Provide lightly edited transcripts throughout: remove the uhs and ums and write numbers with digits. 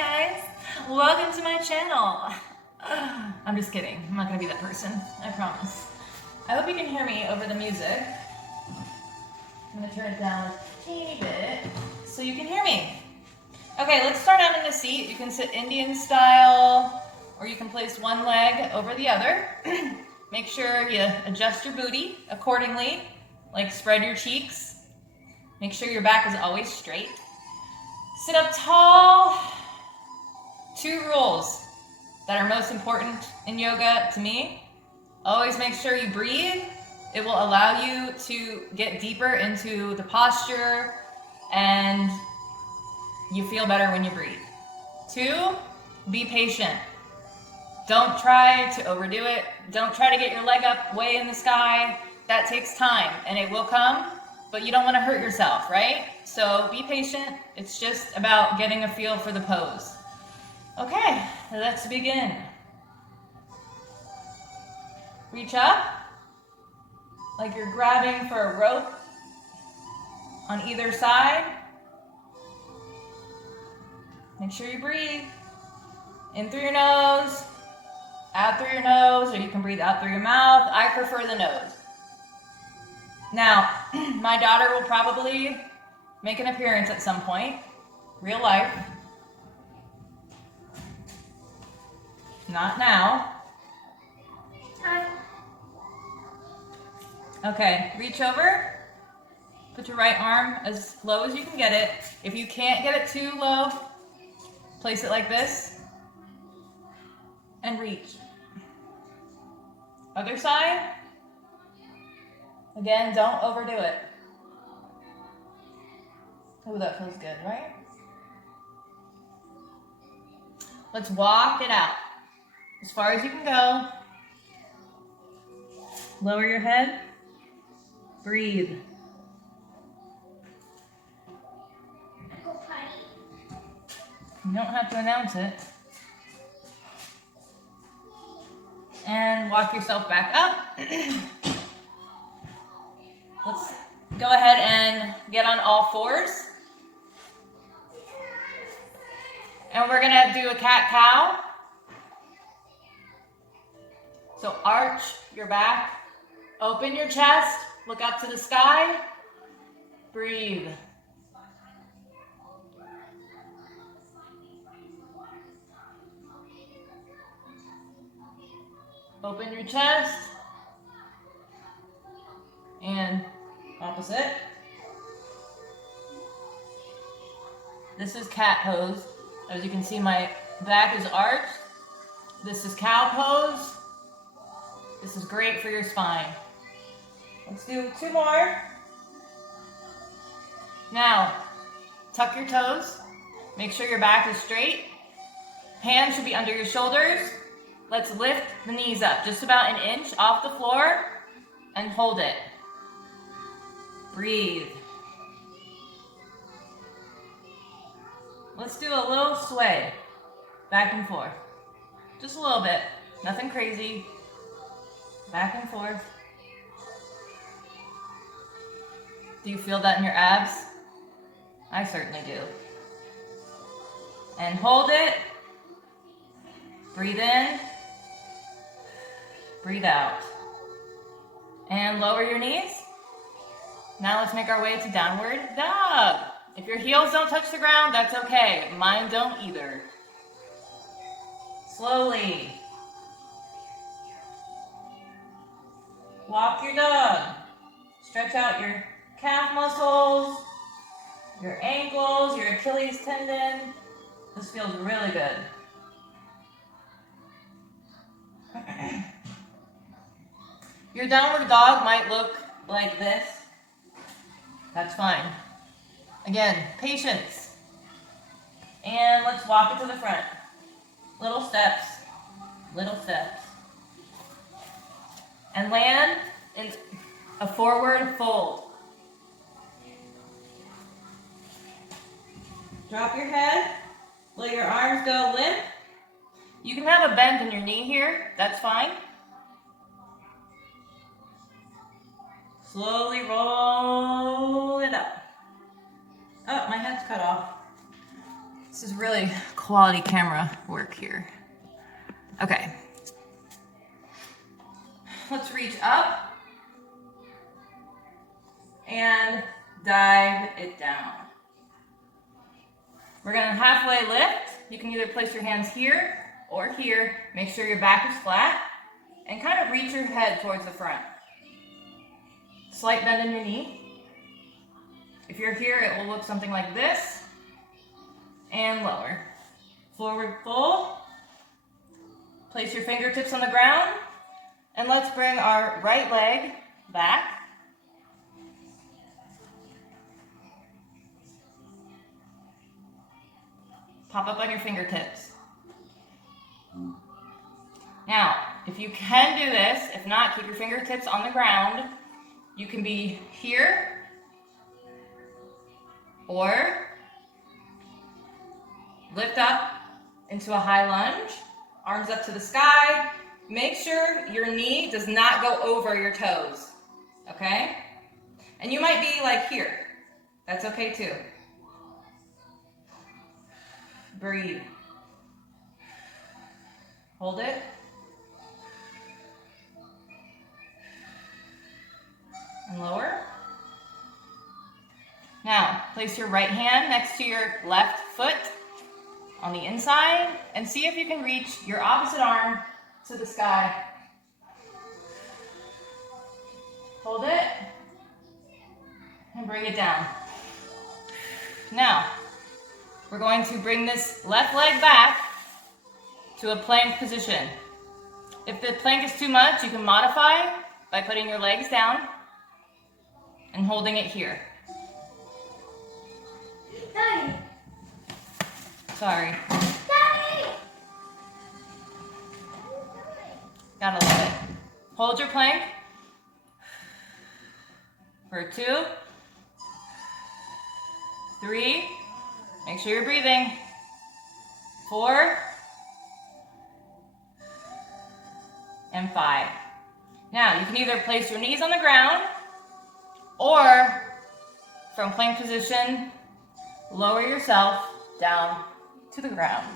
guys, welcome to my channel. I'm just kidding, I'm not gonna be that person, I promise. I hope you can hear me over the music. I'm gonna turn it down a teeny bit so you can hear me. Okay, let's start out in the seat. You can sit Indian style, or you can place one leg over the other. Make sure you adjust your booty accordingly, like spread your cheeks. Make sure your back is always straight. Sit up tall. 2 rules that are most important in yoga to me. Always make sure you breathe. It will allow you to get deeper into the posture and you feel better when you breathe. 2, be patient. Don't try to overdo it. Don't try to get your leg up way in the sky. That takes time and it will come, but you don't want to hurt yourself, right? So be patient. It's just about getting a feel for the pose. Okay, let's begin. Reach up like you're grabbing for a rope on either side. Make sure you breathe. In through your nose, out through your nose, or you can breathe out through your mouth. I prefer the nose. Now, my daughter will probably make an appearance at some point, real life. Not now. Okay, reach over. Put your right arm as low as you can get it. If you can't get it too low, place it like this and reach. Other side. Again, don't overdo it. Oh, that feels good, right? Let's walk it out as far as you can go. Lower your head. Breathe. You don't have to announce it. And walk yourself back up. Let's go ahead and get on all fours. And we're gonna do a cat-cow. So arch your back, open your chest, look up to the sky, breathe. Open your chest, and opposite. This is cat pose. As you can see, my back is arched. This is cow pose. This is great for your spine. Let's do 2 more. Now, tuck your toes. Make sure your back is straight. Hands should be under your shoulders. Let's lift the knees up just about an inch off the floor and hold it. Breathe. Let's do a little sway, back and forth. Just a little bit, nothing crazy. Back and forth. Do you feel that in your abs? I certainly do. And hold it. Breathe in. Breathe out. And lower your knees. Now let's make our way to downward dog. If your heels don't touch the ground, that's okay. Mine don't either. Slowly. Walk your dog. Stretch out your calf muscles, your ankles, your Achilles tendon. This feels really good. Your downward dog might look like this. That's fine. Again, patience. And let's walk it to the front. Little steps, little steps. And land in a forward fold. Drop your head, let your arms go limp. You can have a bend in your knee here, that's fine. Slowly roll it up. Oh, my head's cut off. This is really quality camera work here. Okay. Let's reach up and dive it down. We're gonna halfway lift. You can either place your hands here or here. Make sure your back is flat and kind of reach your head towards the front. Slight bend in your knee. If you're here, it will look something like this and lower. Forward fold. Place your fingertips on the ground and let's bring our right leg back. Pop up on your fingertips. Now, if you can do this, if not, keep your fingertips on the ground. You can be here or lift up into a high lunge, arms up to the sky. Make sure your knee does not go over your toes, okay? And you might be like here. That's okay too. Breathe. Hold it. And lower. Now, place your right hand next to your left foot on the inside and see if you can reach your opposite arm to the sky. Hold it and bring it down. Now, we're going to bring this left leg back to a plank position. If the plank is too much, you can modify by putting your legs down and holding it here. Daddy. Sorry. Daddy. Gotta love it. Hold your plank for 2, 3, make sure you're breathing, 4, and 5. Now, you can either place your knees on the ground or from plank position, lower yourself down to the ground.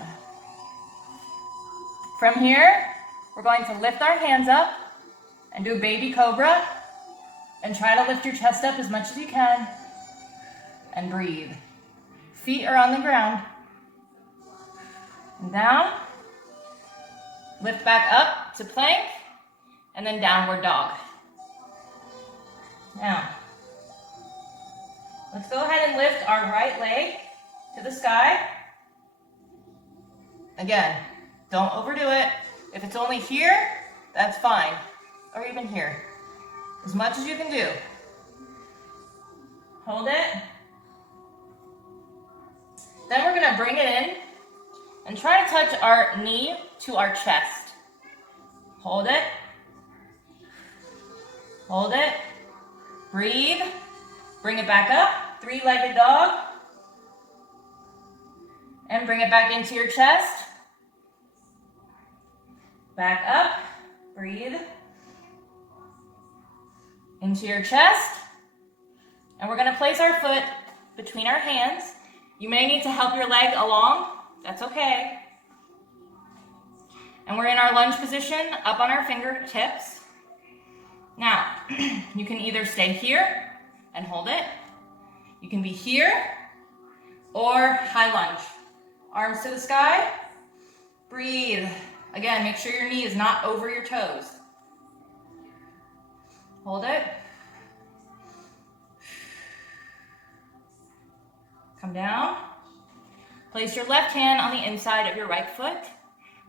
From here, we're going to lift our hands up and do a baby cobra and try to lift your chest up as much as you can and breathe. Feet are on the ground. And down. Lift back up to plank and then downward dog. Now, let's go ahead and lift our right leg to the sky. Again, don't overdo it. If it's only here, that's fine. Or even here. As much as you can do. Hold it. Then we're gonna bring it in and try to touch our knee to our chest. Hold it. Hold it. Breathe. Bring it back up. 3-legged dog. And bring it back into your chest. Back up. Breathe. Into your chest. And we're gonna place our foot between our hands. You may need to help your leg along. That's okay. And we're in our lunge position, up on our fingertips. Now, you can either stay here and hold it. You can be here or high lunge. Arms to the sky. Breathe. Again, make sure your knee is not over your toes. Hold it. Come down. Place your left hand on the inside of your right foot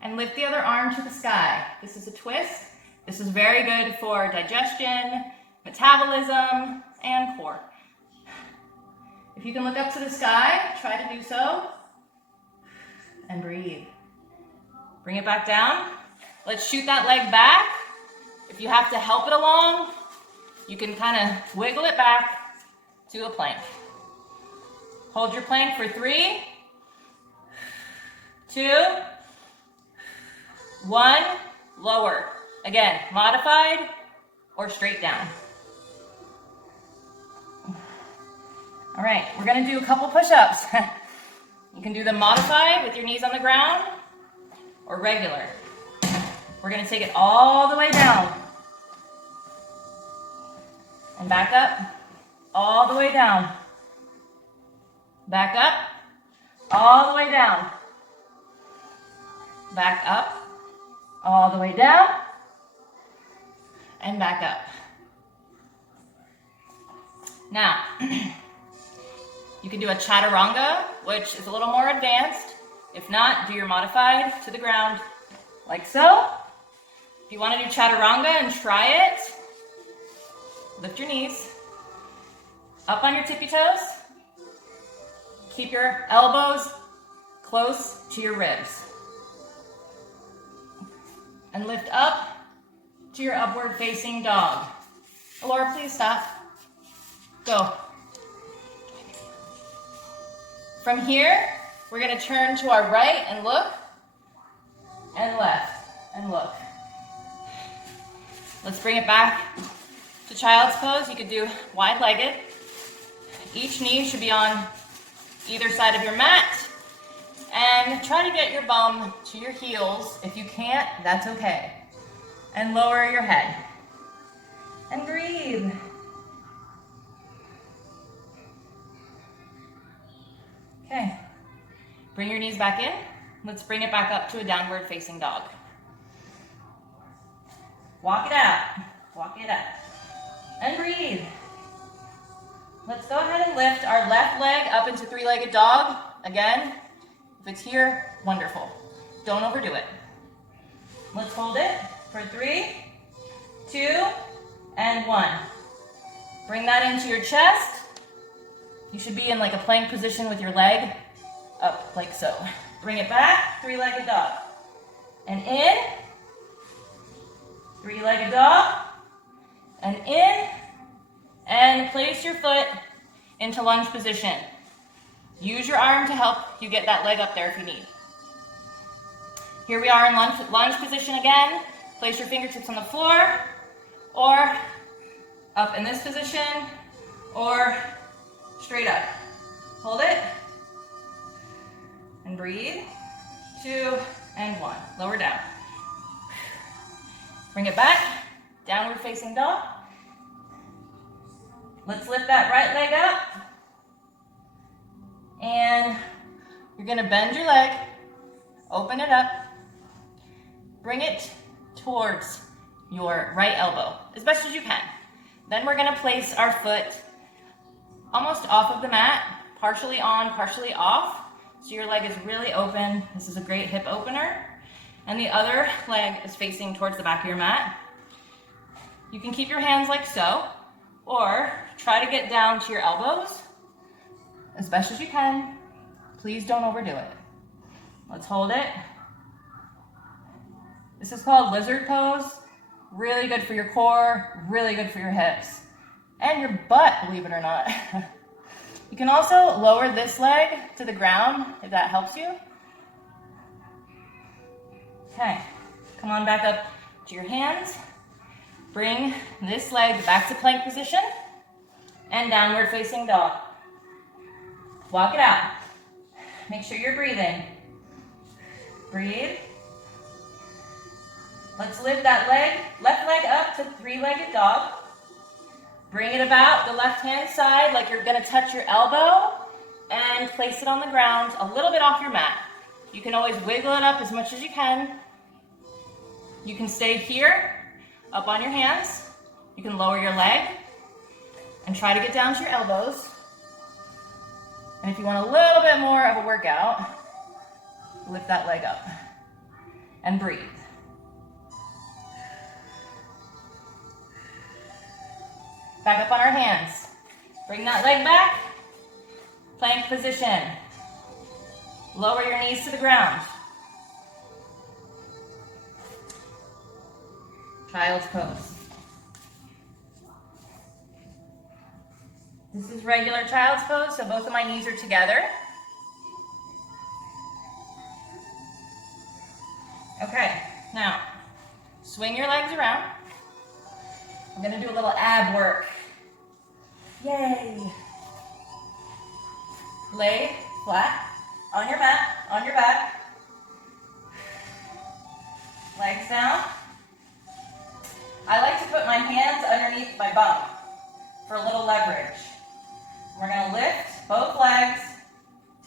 and lift the other arm to the sky. This is a twist. This is very good for digestion, metabolism, and core. If you can look up to the sky, try to do so. And breathe. Bring it back down. Let's shoot that leg back. If you have to help it along, you can kind of wiggle it back to a plank. Hold your plank for 3, 2, 1, lower. Again, modified or straight down. All right, we're gonna do a couple push-ups. You can do them modified with your knees on the ground or regular. We're gonna take it all the way down and back up, all the way down. Back up, all the way down. Back up, all the way down, and back up. Now, you can do a chaturanga, which is a little more advanced. If not, do your modified to the ground, like so. If you want to do chaturanga and try it, lift your knees, up on your tippy toes. Keep your elbows close to your ribs. And lift up to your upward facing dog. Laura, please stop. Go. From here, we're gonna turn to our right and look, and left and look. Let's bring it back to child's pose. You could do wide-legged. Each knee should be on either side of your mat. And try to get your bum to your heels. If you can't, that's okay. And lower your head. And breathe. Okay. Bring your knees back in. Let's bring it back up to a downward facing dog. Walk it out. Walk it out. And breathe. Let's go ahead and lift our left leg up into three-legged dog. Again, if it's here, wonderful. Don't overdo it. Let's hold it for 3, 2, and 1. Bring that into your chest. You should be in like a plank position with your leg up like so. Bring it back, three-legged dog. And in, three-legged dog, and in, and place your foot into lunge position. Use your arm to help you get that leg up there if you need. Here we are in lunge position again. Place your fingertips on the floor, or up in this position, or straight up. Hold it, and breathe. 2, and 1. Lower down. Bring it back, downward facing dog. Let's lift that right leg up. And you're gonna bend your leg, open it up, bring it towards your right elbow as best as you can. Then we're gonna place our foot almost off of the mat, partially on, partially off. So your leg is really open. This is a great hip opener. And the other leg is facing towards the back of your mat. You can keep your hands like so, or try to get down to your elbows as best as you can. Please don't overdo it. Let's hold it. This is called lizard pose. Really good for your core, really good for your hips, and your butt, believe it or not. You can also lower this leg to the ground if that helps you. Okay, come on back up to your hands. Bring this leg back to plank position and downward facing dog. Walk it out. Make sure you're breathing. Breathe. Let's lift that leg, left leg up to three-legged dog. Bring it about the left-hand side like you're gonna touch your elbow and place it on the ground a little bit off your mat. You can always wiggle it up as much as you can. You can stay here, up on your hands. You can lower your leg and try to get down to your elbows. And if you want a little bit more of a workout, lift that leg up and breathe. Back up on our hands. Bring that leg back. Plank position. Lower your knees to the ground. Child's pose. This is regular child's pose, so both of my knees are together. Okay, now swing your legs around. I'm gonna do a little ab work. Yay! Lay flat on your mat, on your back. Legs down. I like to put my hands underneath my bum for a little leverage. We're going to lift both legs,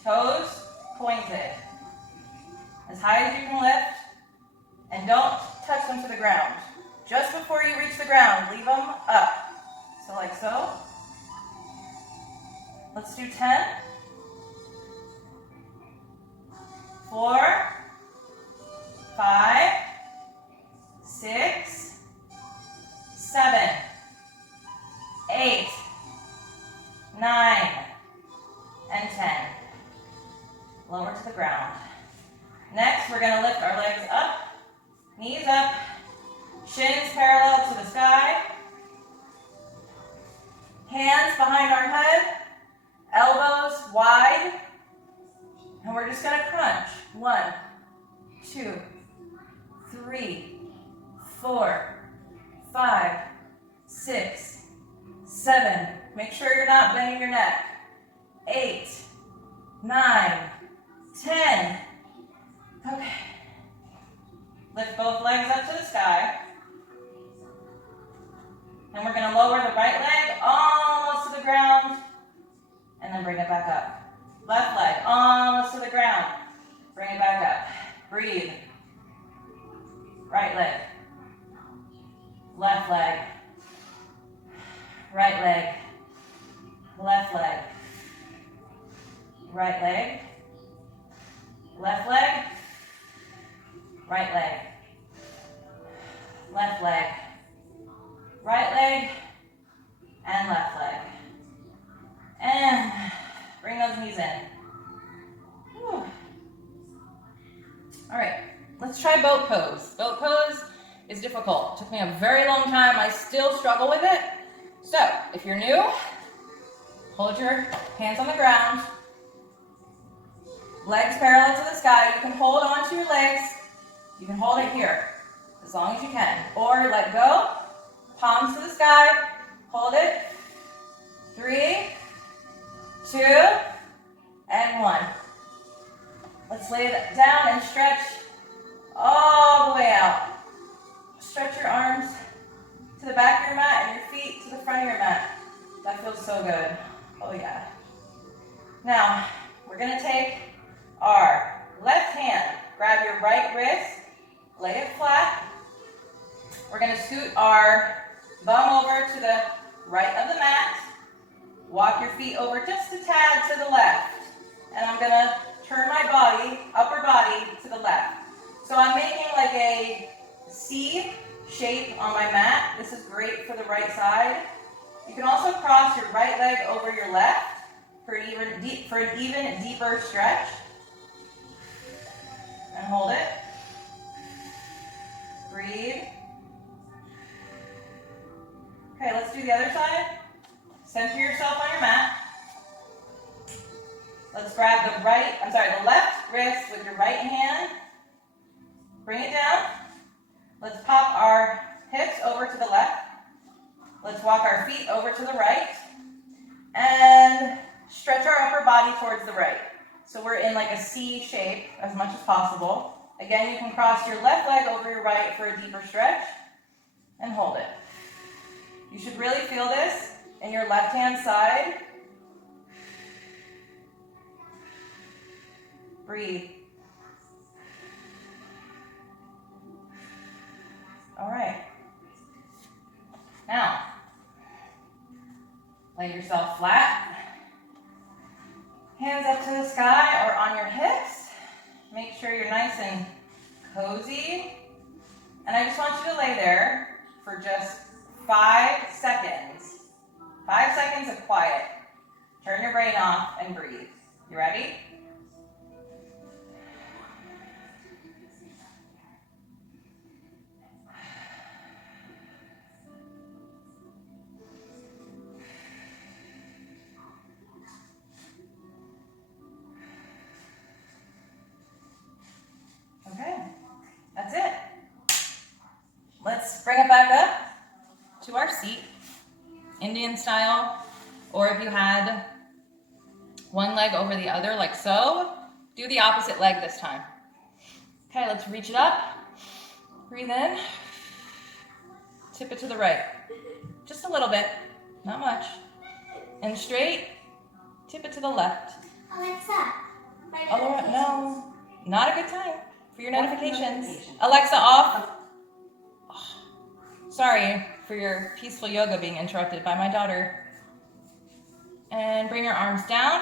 toes pointed, as high as you can lift, and don't touch them to the ground. Just before you reach the ground, leave them up. So like so. Let's do 10, 4, 5, 6, 7, 8, 9, and 10. Lower to the ground. Next, we're going to lift our legs up, knees up, shins parallel to the sky, hands behind our head, elbows wide, and we're just going to crunch. 1, 2, 3, 4, 5, 6, 7. Make sure you're not bending your neck. 8, 9, 10. Okay. Lift both legs up to the sky. And we're going to lower the right leg almost to the ground. And then bring it back up. Left leg almost to the ground. Bring it back up. Breathe. Right leg. Left leg. Right leg. Left leg. Right leg. Left leg. Right leg. Left leg. Right leg. And left leg. And bring those knees in. Whew. All right, let's try boat pose. Boat pose is difficult. It took me a very long time. I still struggle with it. So, if you're new, hold your hands on the ground. Legs parallel to the sky. You can hold onto your legs. You can hold it here, as long as you can. Or let go, palms to the sky, hold it. 3, 2, and 1. Let's lay it down and stretch all the way out. Stretch your arms to the back of your mat and your feet to the front of your mat. That feels so good. Oh yeah. Now, we're going to take our left hand, grab your right wrist, lay it flat. We're going to scoot our bum over to the right of the mat. Walk your feet over just a tad to the left. And I'm going to turn my body, upper body, to the left. So I'm making like a C shape on my mat. This is great for the right side. You can also cross your right leg over your left for an even deeper stretch. And hold it. Breathe. Okay, let's do the other side. Center yourself on your mat. Let's grab the left wrist with your right hand. Bring it down. Let's pop our hips over to the left. Let's walk our feet over to the right. And stretch our upper body towards the right. So we're in like a C shape as much as possible. Again, you can cross your left leg over your right for a deeper stretch. And hold it. You should really feel this in your left-hand side. Breathe. All right. Now, lay yourself flat. Hands up to the sky or on your hips. Make sure you're nice and cozy. And I just want you to lay there for just 5 seconds. 5 seconds of quiet. Turn your brain off and breathe. You ready? Okay, that's it. Let's bring it back up to our seat, Indian style, or if you had one leg over the other like so, Do the opposite leg this time. Okay, let's reach it up. Breathe in. Tip it to the right. Just a little bit, not much. And straight, tip it to the left. Alexa, my No, not a good time for your notifications. Alexa, off. Oh, sorry for your peaceful yoga being interrupted by my daughter. And bring your arms down.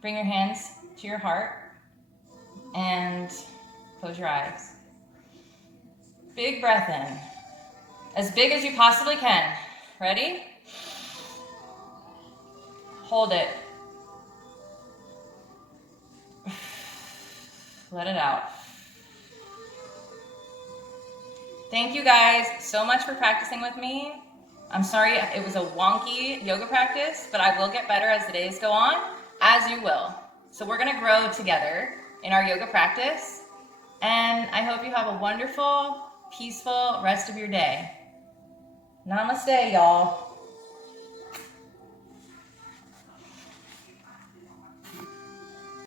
Bring your hands to your heart and close your eyes. Big breath in. As big as you possibly can. Ready? Hold it. Let it out. Thank you guys so much for practicing with me. I'm sorry it was a wonky yoga practice, but I will get better as the days go on, as you will. So we're gonna grow together in our yoga practice, and I hope you have a wonderful, peaceful rest of your day. Namaste, y'all.